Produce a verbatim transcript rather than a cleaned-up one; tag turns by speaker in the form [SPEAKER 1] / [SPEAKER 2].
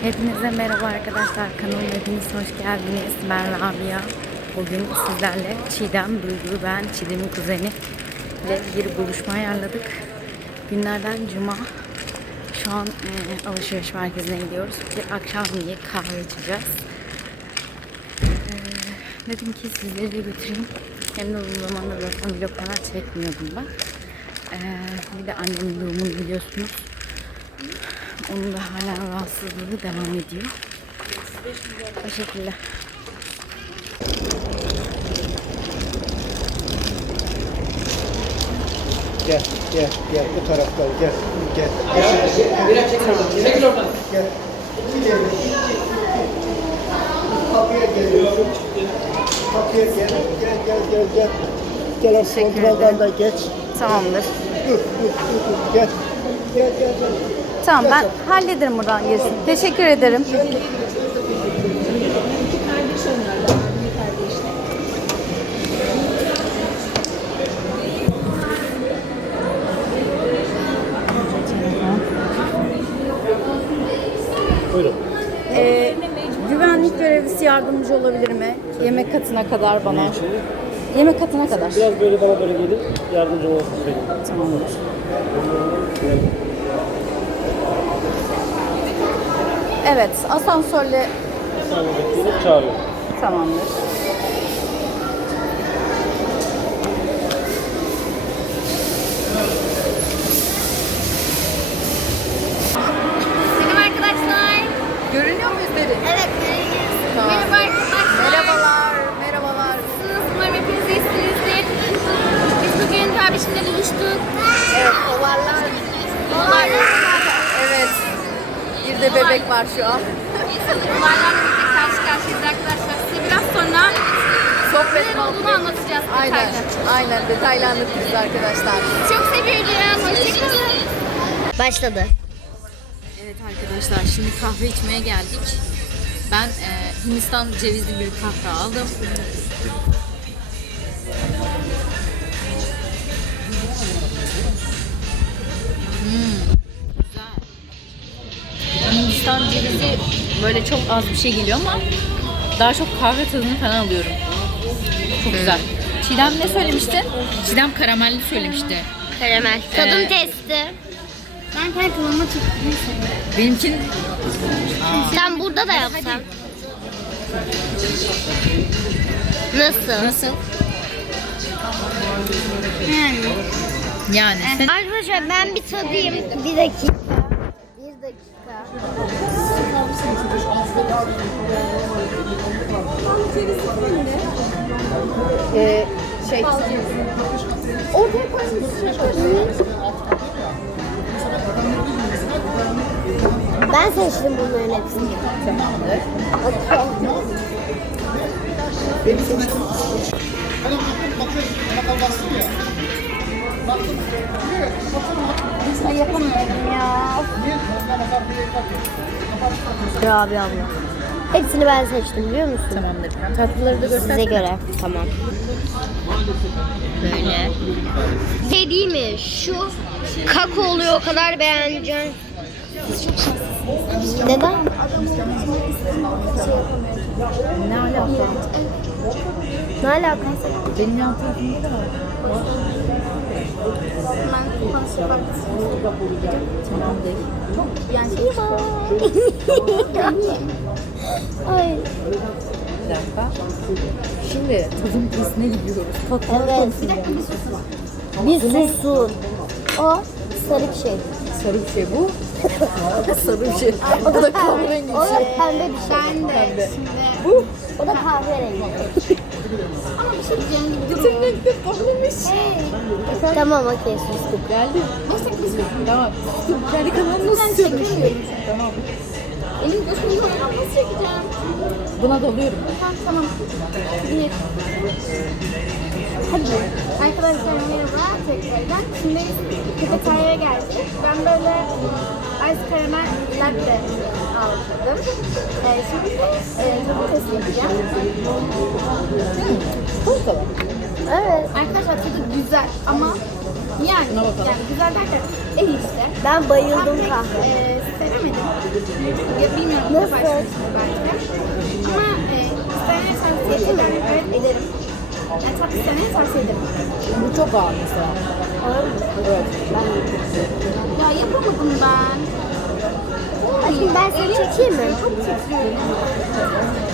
[SPEAKER 1] Hepinize merhaba arkadaşlar. Kanalıma hepiniz hoş geldiniz. Ben Rabia. Bugün sizlerle Çiğdem, Duygu, ben, Çiğdem'in kuzeni ile bir buluşma ayarladık. Günlerden cuma. Şu an e, alışveriş merkezine gidiyoruz. Bir akşam yemeği kahve içeceğiz. E, dedim ki sizleri de götüreyim. Hem de uzun zamandır zaten vlog falan çekmiyordum ben. E, bir de annemin durumunu biliyorsunuz. Onun da hala rahatsızlığı devam ediyor. O şekilde.
[SPEAKER 2] Gel, gel, gel. Bu taraftan gel. Gel. Gel. Biraz çekil. Çekil oradan. Gel. İleri. Kapıya geliyorsun. Kapıya gel. Gel, gel, gel, gel. Gel, kontrolden de geç.
[SPEAKER 1] Tamamdır.
[SPEAKER 2] Dur, dur, dur, dur. Gel. Gel, gel, gel.
[SPEAKER 1] Tamam, ben hallederim buradan gerisini. Teşekkür ederim.
[SPEAKER 2] Buyurun.
[SPEAKER 1] Ee, güvenlik görevlisi yardımcı olabilir mi? Yemek katına kadar bana. Yemek katına kadar.
[SPEAKER 2] Biraz böyle bana böyle gelin. Yardımcı olsun benim.
[SPEAKER 1] Tamamdır. Evet, asansörle
[SPEAKER 2] Sen bekleyin, çağırıyorum.
[SPEAKER 1] tamamdır.
[SPEAKER 3] Selam arkadaşlar.
[SPEAKER 1] Görünüyor muyuz derin?
[SPEAKER 3] Evet, görüyoruz.
[SPEAKER 1] Tamam.
[SPEAKER 3] Merhaba arkadaşlar.
[SPEAKER 1] Merhabalar, merhabalar.
[SPEAKER 3] Nasılsınız? Umarım hepiniz iyisinizdir. Biz bugün kardeşimle buluştuk.
[SPEAKER 1] Evet, ovarlar.
[SPEAKER 3] Olaylar.
[SPEAKER 1] Evet, bir de bebek var şu an.
[SPEAKER 3] Olaylarla birlikte karşı karşıyayız arkadaşlar. Size biraz sonra
[SPEAKER 1] Sohbet
[SPEAKER 3] neler olduğunu anlatacağız.
[SPEAKER 1] Aynen,
[SPEAKER 3] detaylı.
[SPEAKER 1] aynen detaylı anlatırız arkadaşlar.
[SPEAKER 3] Çok seviyorum. Hoşçakalın. Başladı.
[SPEAKER 1] Evet arkadaşlar, şimdi kahve içmeye geldik. Ben e, Hindistan cevizli bir kahve aldım. Hmm, güzel. Hindistan cevizi böyle çok az bir şey geliyor ama daha çok kahve tadını falan alıyorum. Çok güzel. Çiğdem ne söylemişti? Çiğdem karamelli söylemişti.
[SPEAKER 3] Karamel. Tadım
[SPEAKER 1] Ee,
[SPEAKER 3] testi. Ben kendi kılığıma çıktım.
[SPEAKER 1] Benimkin
[SPEAKER 3] Sen burada da yapsan. Nasıl?
[SPEAKER 1] nasıl?
[SPEAKER 3] Yani.
[SPEAKER 1] Yani sen...
[SPEAKER 3] Arkadaşlar ben bir tadayım. Bir dakika. Bir dakika.
[SPEAKER 1] Ee, şey...
[SPEAKER 3] Ben seçtim bunların hepsini.
[SPEAKER 1] Tamamdır.
[SPEAKER 3] Ay yapamıyorum ya. Abi abla. Hepsini ben seçtim biliyor musun?
[SPEAKER 1] Tamamdır. Tatlıları da göster.
[SPEAKER 3] Size göre. Tamam. Böyle. Şey değil mi? Şu kako oluyor o kadar beğeneceğim. Neden?
[SPEAKER 1] Ne alaka?
[SPEAKER 3] Ne alaka?
[SPEAKER 1] Benim yan tarafımda da var. Tamamdır.
[SPEAKER 3] Ay.
[SPEAKER 1] Bir dakika. Şimdi tadım testine gidiyoruz. Tatlıları
[SPEAKER 3] Evet.
[SPEAKER 1] konuşuyoruz.
[SPEAKER 3] Bir susun. O sarı bir şey.
[SPEAKER 1] Sarı bir şey bu. Sarı bir şey. O da kahverengi
[SPEAKER 3] O
[SPEAKER 1] bir
[SPEAKER 3] da
[SPEAKER 1] şey.
[SPEAKER 3] pembe bir şey. Ben de.
[SPEAKER 1] Pembe. Bu.
[SPEAKER 3] O da kahverengi. Ama bir şey diyeceğim gibi
[SPEAKER 1] Bütün renkler kahvemiş.
[SPEAKER 3] Tamam okey sustum.
[SPEAKER 1] Geldi. Tamam. Kendi kanalını nasıl istiyorsun? Tamam.
[SPEAKER 3] Elim gözümü nasıl çekeceğim?
[SPEAKER 1] Buna dalıyorum.
[SPEAKER 3] Tamam tamam. Bir. Hadi. Arkadaşlar merhaba tekrardan. Şimdi kafeteryaya geldik. Ben böyle ice caramel latte aldım. Ee, şimdi e, tadı test yapacağım.
[SPEAKER 1] Çok kolay.
[SPEAKER 3] Evet. Arkadaşlar tadı güzel ama yani,
[SPEAKER 1] Şuna bakalım.
[SPEAKER 3] yani güzel derken İyi işte.
[SPEAKER 4] Ben bayıldım
[SPEAKER 3] Ben
[SPEAKER 4] kahve.
[SPEAKER 3] pek, e, sevemedim. Ya bilmiyorum.
[SPEAKER 4] Nasıl?
[SPEAKER 3] Başlamıştır belki. Ama e, isteyene tavsiye ederim. Evet ederim. Yani tatlı isteyene tavsiye ederim.
[SPEAKER 4] Bu çok ağır mesela. Ağır mı? Evet. Ben
[SPEAKER 3] Ya yapamadım ben.
[SPEAKER 4] Aşkım ben seni çekeyim mi?
[SPEAKER 3] Çok titriyorum.